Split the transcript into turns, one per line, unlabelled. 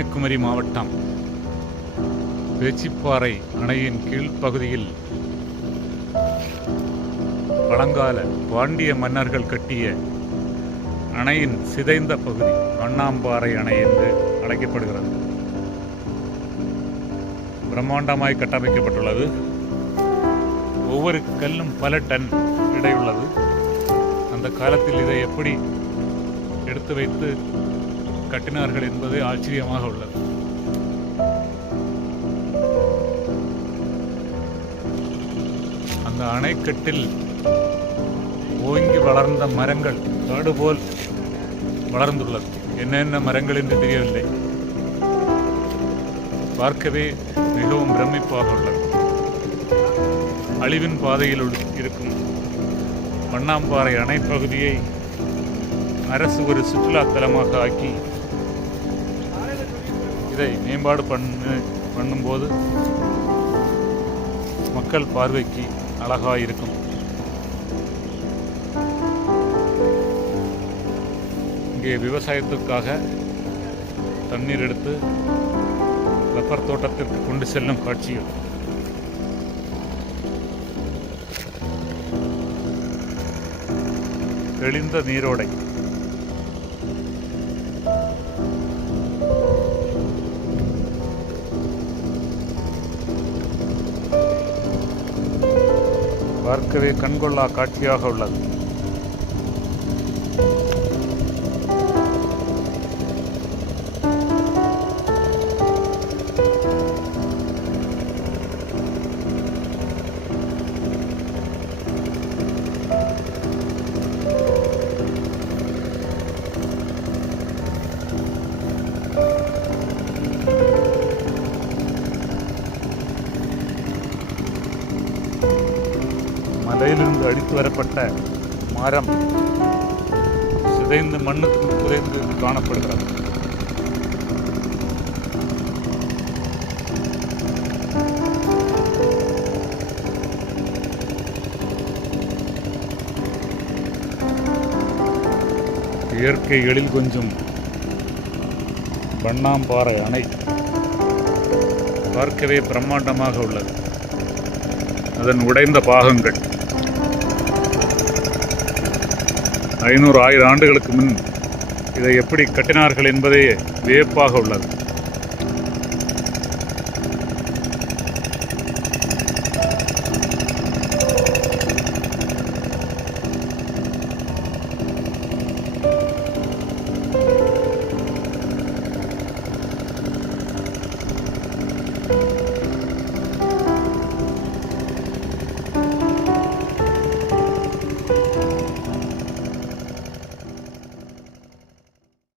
கன்னியாகுமரி மாவட்டம் பேச்சிப்பாறை அணையின் கீழ்ப்பகுதியில் பழங்கால பாண்டிய மன்னர்கள் கட்டிய அணையின் சிதைந்த பகுதி அண்ணாம்பாறை அணை என்று அழைக்கப்படுகிறது. பிரம்மாண்டமாய் கட்டமைக்கப்பட்டுள்ளது. ஒவ்வொரு கல்லும் பல டன் இடையுள்ளது அந்த காலத்தில் இதை எப்படி எடுத்து வைத்து கட்டினார்கள் என்பது ஆச்சரியமாக உள்ளது. அந்த அணைக்கட்டில் ஓங்கி வளர்ந்த மரங்கள் காடு போல் வளர்ந்துள்ளது. என்னென்ன மரங்கள் என்று தெரியவில்லை. பார்க்கவே மிகவும் பிரமிப்பாக உள்ளது. அழிவின் பாதையில் இருக்கும் மண்ணாம்பாறை அணை பகுதியை அரசு ஒரு சுற்றுலா தலமாக ஆக்கி இதை மேம்பாடு பண்ணு பண்ணும்போது மக்கள் பார்வைக்கு அழகாக இருக்கும் இங்கே விவசாயத்திற்காக தண்ணீர் எடுத்து ரப்பர் தோட்டத்திற்கு கொண்டு செல்லும் காட்சிகள். தெளிந்த நீரோடை. பார்க்கவே கண்கொள்ளா காட்சியாக உள்ளது. மலையிலிருந்து அடித்து வரப்பட்ட மரம் சிதைந்து மண்ணுக்கு புதைந்து காணப்படுகிறது. இயற்கை எழில் கொஞ்சம் வண்ணாம்பாறை அணை பார்க்கவே பிரம்மாண்டமாக உள்ளது. அதன் உடைந்த பாகங்கள் ஐநூறு ஆயிரம் ஆண்டுகளுக்கு முன் இதை எப்படி கட்டினார்கள் என்பதே வியப்பாக உள்ளது.